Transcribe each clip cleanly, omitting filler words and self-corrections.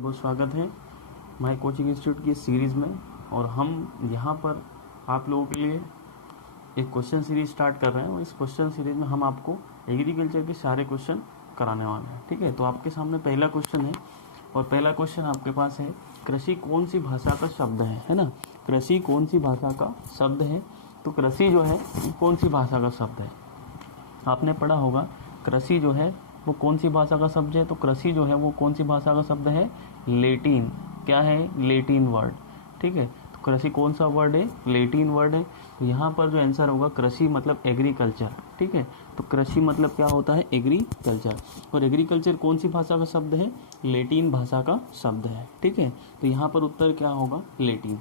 बहुत स्वागत है माय कोचिंग इंस्टीट्यूट की सीरीज़ में। और हम यहाँ पर आप लोगों के लिए एक क्वेश्चन सीरीज स्टार्ट कर रहे हैं और इस क्वेश्चन सीरीज में हम आपको एग्रीकल्चर के सारे क्वेश्चन कराने वाले हैं। ठीक है, तो आपके सामने पहला क्वेश्चन है और पहला क्वेश्चन आपके पास है, कृषि कौन सी भाषा का शब्द है ना। कृषि कौन सी भाषा का शब्द है? तो कृषि जो है कौन सी भाषा का शब्द है? आपने पढ़ा होगा कृषि जो है वो कौन सी भाषा का शब्द है। तो कृषि जो है वो कौन सी भाषा का शब्द है? लेटिन। क्या है? Latin word. ठीक है, तो कृषि कौन सा वर्ड है? लेटिन वर्ड है। तो यहाँ पर जो आंसर होगा कृषि मतलब एग्रीकल्चर। ठीक है, तो कृषि मतलब क्या होता है? एग्रीकल्चर। और एग्रीकल्चर कौन सी भाषा का शब्द है? लेटिन भाषा का शब्द है। ठीक है, तो यहाँ पर उत्तर क्या होगा? लेटिन।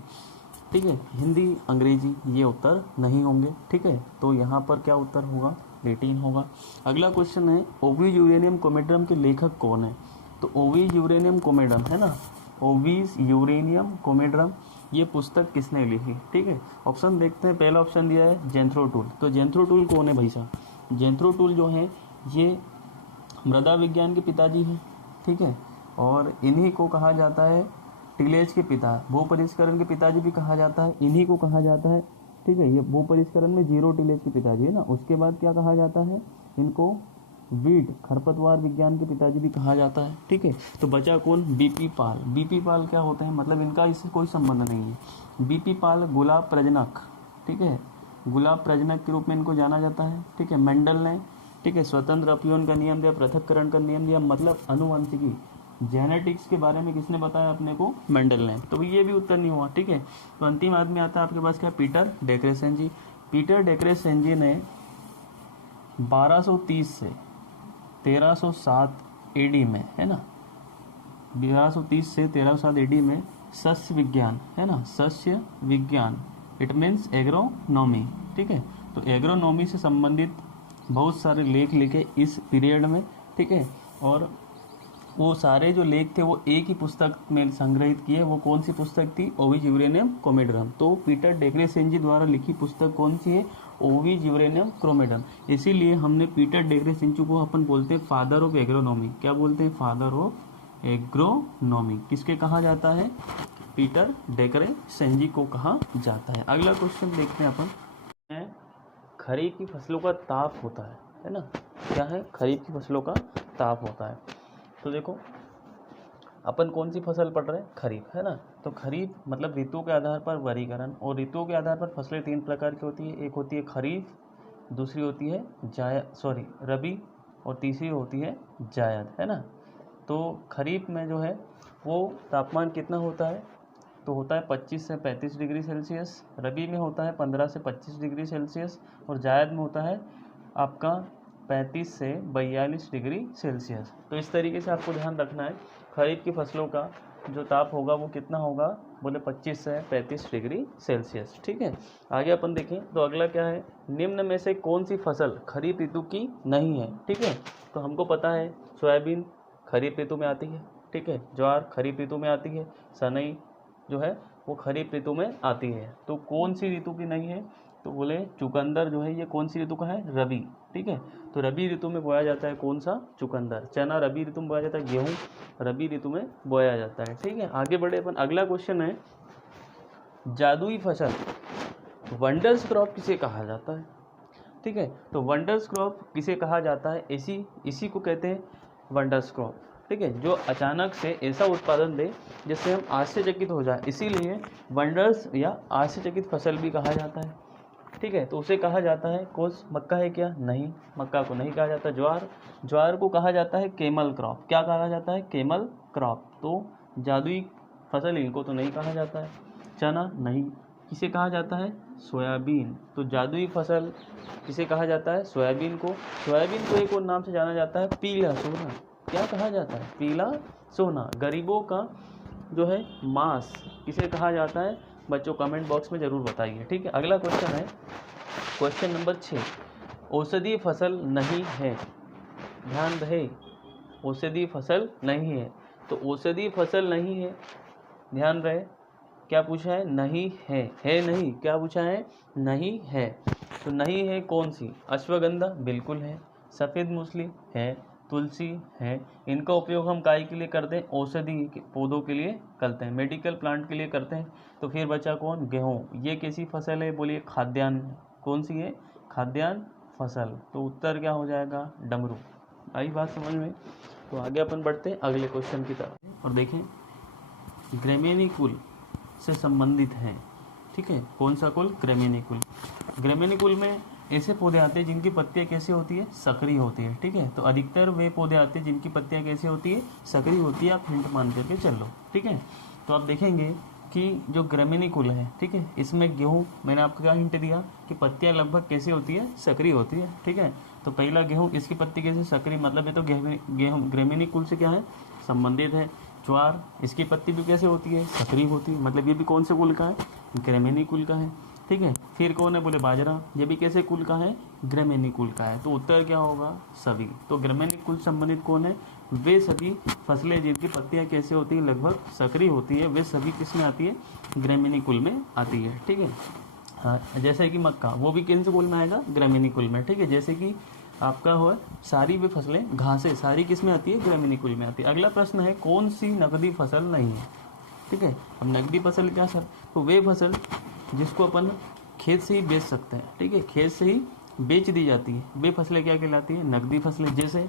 ठीक है, हिंदी अंग्रेजी ये उत्तर नहीं होंगे। ठीक है, तो यहाँ पर क्या उत्तर होगा? लेटिन होगा। अगला क्वेश्चन है, ओविस यूरेनियम कोमेडियम के लेखक कौन है? तो ओविस यूरेनियम कोमेडियम है ना, ओविस यूरेनियम कोमेडियम ये पुस्तक किसने लिखी? ठीक है, ऑप्शन देखते हैं। पहला ऑप्शन दिया है जेंथ्रो टूल। तो जेंथ्रो टूल कौन है भाई साहब? जेंथ्रो टूल जो है ये मृदा विज्ञान के पिताजी हैं। ठीक है, और इन्हीं को कहा जाता है टिलेज के पिता, भू परिष्करण के पिताजी भी कहा जाता है, इन्हीं को कहा जाता है। ठीक है, ये भू परिष्करण में जीरो टिलेज के पिताजी है ना। उसके बाद क्या कहा जाता है? इनको वीड खरपतवार विज्ञान के पिताजी भी कहा जाता है। ठीक है, तो बचा कौन? बीपी पाल। बीपी पाल क्या होते हैं? मतलब इनका इससे कोई संबंध नहीं है। बीपी पाल गुलाब प्रजनक। ठीक है, गुलाब प्रजनक के रूप में इनको जाना जाता है। ठीक है, मेंडल ने ठीक है स्वतंत्र अपीयन का नियम दिया, पृथक्करण का नियम दिया, मतलब अनुवांशिकी जेनेटिक्स के बारे में किसने बताया अपने को? मेंडल ने। तो ये भी उत्तर नहीं हुआ। ठीक है, तो अंतिम आदमी आता है आपके पास क्या? पीटर डेक्रेसेंजी। पीटर डेक्रेसेंजी ने 1230 से 1307 एडी में है ना, 1230 से 1307 एडी में सस्य विज्ञान है ना, सस्य विज्ञान इट मीन्स एग्रोनॉमी। ठीक है, तो एग्रोनॉमी से संबंधित बहुत सारे लेख लिखे इस पीरियड में। ठीक है, और वो सारे जो लेख थे वो एक ही पुस्तक में संग्रहित किए। वो कौन सी पुस्तक थी? ओविस यूरेनियम कोमेडियम। तो पीटर डेक्रेसेंजी द्वारा लिखी पुस्तक कौन सी है? ओविस यूरेनियम कोमेडियम। इसीलिए हमने पीटर डेक्रेसेंजी को अपन बोलते हैं फादर ऑफ एग्रोनॉमी। क्या बोलते हैं? Father of agronomy. किसके कहा जाता है? पीटर डेक्रेसेंजी को कहा जाता है। अगला क्वेश्चन देखते हैं अपन। खरीफ की फसलों का ताप होता है ना। क्या है? खरीफ की फसलों का ताप होता है। तो देखो अपन कौन सी फसल पढ़ रहे हैं? खरीफ है ना। तो खरीफ मतलब ऋतु के आधार पर वर्गीकरण, और ऋतु के आधार पर फसलें तीन प्रकार की होती है। एक होती है खरीफ, दूसरी होती है रबी, और तीसरी होती है जायद है ना। तो खरीफ में जो है वो तापमान कितना होता है? तो होता है 25 से 35 डिग्री सेल्सियस। रबी में होता है 15 से 25 डिग्री सेल्सियस, और जायद में होता है आपका 35 से 42 डिग्री सेल्सियस। तो इस तरीके से आपको ध्यान रखना है, खरीफ की फसलों का जो ताप होगा वो कितना होगा? बोले 25 से 35 डिग्री सेल्सियस। ठीक है, आगे अपन देखें तो अगला क्या है, निम्न में से कौन सी फसल खरीफ ऋतु की नहीं है? ठीक है, तो हमको पता है सोयाबीन खरीफ ऋतु में आती है। ठीक है, ज्वार खरीफ ऋतु में आती है, सनई जो है वो खरीफ ऋतु में आती है। तो कौन सी ऋतु की नहीं है? तो बोले चुकंदर जो है ये कौन सी ऋतु का है? रबी। ठीक है, तो रबी ऋतु में बोया जाता है कौन सा? चुकंदर। चना रबी ऋतु में बोया जाता है, गेहूं रबी ऋतु में बोया जाता है। ठीक है, आगे बढ़े अपन। अगला क्वेश्चन है, जादुई फसल वंडर्स क्रॉप किसे कहा जाता है? ठीक है, तो वंडर्स क्रॉप किसे कहा जाता है? इसी को कहते हैं वंडर्स क्रॉप। ठीक है, जो अचानक से ऐसा उत्पादन दे जिससे हम आश्चर्यचकित हो जाए, इसीलिए वंडर्स या आश्चर्यचकित फसल भी कहा जाता है। ठीक है, तो उसे कहा जाता है कोस। मक्का है क्या? नहीं, मक्का को नहीं कहा जाता। ज्वार को कहा जाता है केमल क्रॉप। क्या कहा जाता है? Camel crop. तो जादुई फसल इनको तो नहीं कहा जाता है। चना नहीं, किसे कहा जाता है? सोयाबीन। तो जादुई फसल किसे कहा जाता है? सोयाबीन को। सोयाबीन को एक और नाम से जाना जाता है पीला सोना। क्या कहा जाता है? पीला सोना। गरीबों का जो है मांस किसे कहा जाता है? बच्चों कमेंट बॉक्स में ज़रूर बताइए। ठीक है, अगला क्वेश्चन है क्वेश्चन नंबर 6, औषधीय फसल नहीं है। ध्यान रहे, औषधीय फसल नहीं है। तो औषधीय फसल नहीं है, ध्यान रहे क्या पूछा है? नहीं है नहीं, क्या पूछा है? नहीं है। तो नहीं है कौन सी? अश्वगंधा बिल्कुल है, सफ़ेद मूसली है, तुलसी है, इनका उपयोग हम काय के लिए करते हैं, औषधि पौधों के लिए करते हैं, मेडिकल प्लांट के लिए करते हैं। तो फिर बचा कौन, गेहूँ। ये कैसी फसल है, बोलिए खाद्यान्न। कौन सी है, खाद्यान्न फसल। तो उत्तर क्या हो जाएगा, डमरू। आई बात समझ में। तो आगे अपन बढ़ते हैं अगले क्वेश्चन की तरफ और देखें, ग्रेमेनी कुल से संबंधित हैं, ठीक है। कौन सा कुल, ग्रेमेनी कुल। ग्रेमेनी कुल में ऐसे पौधे आते हैं जिनकी पत्तियां कैसे होती है, सक्रिय होती है, ठीक है। तो अधिकतर वे पौधे आते हैं जिनकी पत्तियां कैसे होती है, सक्रिय होती है। आप हिंट मान करके चल लो, ठीक है। तो आप देखेंगे कि जो ग्रेमेनी कुल है, ठीक है, इसमें गेहूँ, मैंने आपको क्या हिंट दिया कि पत्तियां लगभग कैसी होती है, सक्रिय होती है, ठीक है। तो पहला गेहूँ, इसकी पत्ती कैसे, सक्रिय, मतलब ये तो गेहूँ ग्रेमेनी कुल से क्या है, संबंधित है। ज्वार, इसकी पत्ती भी कैसे होती है, सक्रिय होती है, मतलब ये भी कौन से कुल का है, ग्रेमेनी कुल का है, ठीक है। फिर कौन है, बोले बाजरा, ये भी कैसे कुल का है, ग्रेमेनी कुल का है। तो उत्तर क्या होगा, सभी। तो ग्रेमेनी कुल संबंधित कौन है, वे सभी फसलें जिनकी पत्तियां कैसे होती है, लगभग सक्रिय होती है, वे सभी किस में आती है, ग्रेमेनी कुल में आती है, ठीक है। हाँ, जैसे कि मक्का, वो भी किन से कुल में आएगा, ग्रेमेनी कुल में, ठीक है। जैसे कि आपका हो सारी भी फसलें, घासें सारी किस में आती है, ग्रेमेनी कुल में आती है। अगला प्रश्न है, कौन सी नकदी फसल नहीं है, ठीक है। अब नकदी फसल क्या सर, तो वे फसल जिसको अपन खेत से ही बेच सकते हैं, ठीक है, खेत से ही बेच दी जाती है, वे फसलें क्या कहलाती है, नकदी फसलें। जैसे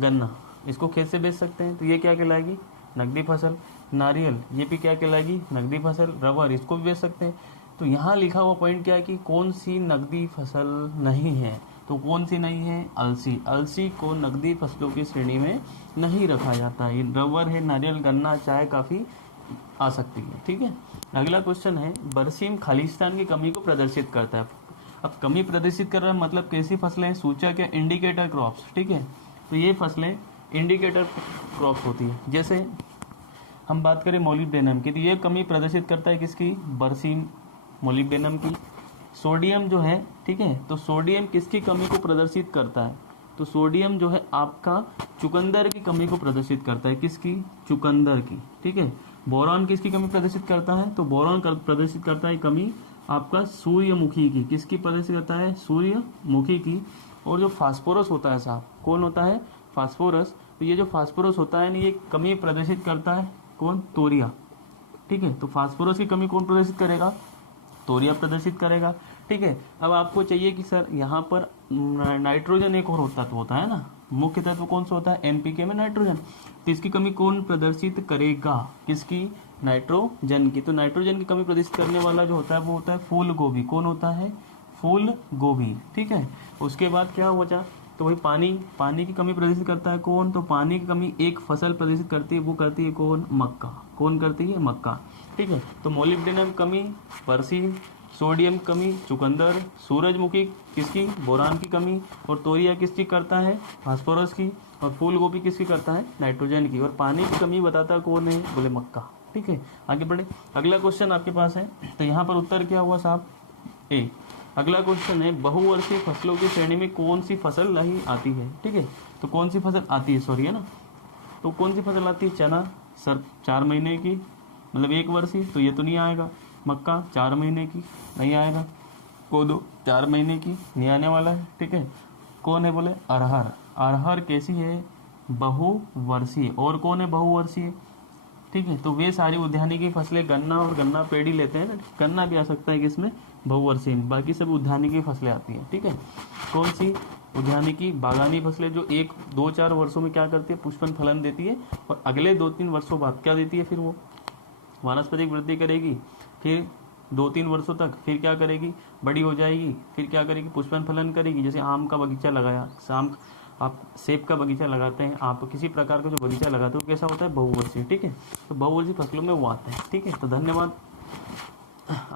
गन्ना, इसको खेत से बेच सकते हैं, तो ये क्या कहलाएगी, नकदी फसल। नारियल, ये भी क्या कहलाएगी, नकदी फसल। रबर, इसको भी बेच सकते हैं। तो यहाँ लिखा हुआ पॉइंट क्या है कि कौन सी नकदी फसल नहीं है, तो कौन सी नहीं है, अलसी। अलसी को नकदी फसलों की श्रेणी में नहीं रखा जाता है। रबर है, नारियल, गन्ना, चाय, काफ़ी आ सकती है, ठीक है। अगला क्वेश्चन है, बरसीम खालिस्तान की कमी को प्रदर्शित करता है। अब कमी प्रदर्शित कर रहा है मतलब कैसी फसलें, सूचक या इंडिकेटर क्रॉप्स, ठीक है। तो ये फसलें इंडिकेटर क्रॉप्स होती है। जैसे हम बात करें मोलिब्डेनम की, तो ये कमी प्रदर्शित करता है किसकी, बरसीम मोलिब्डेनम की। सोडियम जो है, ठीक है, तो सोडियम किसकी कमी को प्रदर्शित करता है, तो सोडियम जो है आपका चुकंदर की कमी को प्रदर्शित करता है, किसकी, चुकंदर की, ठीक है। बोरॉन किसकी कमी प्रदर्शित करता है, तो बोरॉन प्रदर्शित करता है कमी आपका सूर्यमुखी की, किसकी प्रदर्शित करता है, सूर्यमुखी की। और जो फास्फोरस होता है साहब, कौन होता है, फास्फोरस। तो ये जो फास्फोरस होता है ना, ये कमी प्रदर्शित करता है कौन, तोरिया, ठीक है। तो फास्फोरस की कमी कौन प्रदर्शित करेगा, तोरिया प्रदर्शित करेगा, ठीक है। अब आपको चाहिए कि सर यहाँ पर नाइट्रोजन एक और तत्व होता है ना, मुख्य तत्व कौन सा होता है, एनपीके में नाइट्रोजन। तो इसकी कमी कौन प्रदर्शित करेगा, किसकी, नाइट्रोजन की। तो नाइट्रोजन की कमी प्रदर्शित करने वाला जो होता है वो होता है फूल गोभी। कौन होता है, फूल गोभी, ठीक है। उसके बाद क्या बचा, तो वही पानी की कमी प्रदर्शित करता है कौन, तो पानी की कमी एक फसल प्रदर्शित करती है, वो करती है कौन, मक्का। कौन करती है, मक्का, ठीक है। तो मोलिब्डेनम कमी बरसीम, सोडियम कमी चुकंदर, सूरजमुखी किसकी, बोरान की कमी, और तोरिया किसकी करता है, फास्फोरस की, और फूल गोभी किसकी करता है, नाइट्रोजन की। और पानी की कमी बताता कौन है, बोले मक्का, ठीक है। आगे बढ़े, अगला क्वेश्चन आपके पास है, तो यहाँ पर उत्तर क्या हुआ साहब, ए। अगला क्वेश्चन है, बहुवर्षीय फसलों की श्रेणी में कौन सी फसल नहीं आती है, ठीक है। तो कौन सी फसल आती है, सॉरी है ना, तो कौन सी फसल आती है, चना सर 4 महीने की, मतलब 1 वर्षीय, तो ये तो नहीं आएगा। मक्का 4 महीने की, नहीं आएगा। कोदो 4 महीने की, नहीं आने वाला है, ठीक है। कौन है, बोले अरहर। अरहर कैसी है, बहुवर्षीय। और कौन है बहुवर्षीय, ठीक है। तो वे सारी उद्यानिकी फसलें, गन्ना और गन्ना पेड़ी लेते हैं ना, गन्ना भी आ सकता है किसमें, बहुवर्षीय। बाकी सब उद्यानिकी फसलें आती हैं, ठीक है। कौन सी, उद्यानिकी बागानी फसलें, जो 1, 2, 4 वर्षों में क्या करती है, पुष्पन फलन देती है, और अगले 2-3 वर्षों बाद क्या देती है, फिर वो वानस्पतिक वृद्धि करेगी, फिर 2-3 वर्षों तक, फिर क्या करेगी, बड़ी हो जाएगी, फिर क्या करेगी, पुष्पन फलन करेगी। जैसे आम का बगीचा लगाया, आप सेब का बगीचा लगाते हैं, आप किसी प्रकार का जो बगीचा लगाते हो कैसा होता है, बहुवर्षीय, ठीक है। तो बहुवर्षीय फसलों में वो आते हैं, ठीक है। तो धन्यवाद।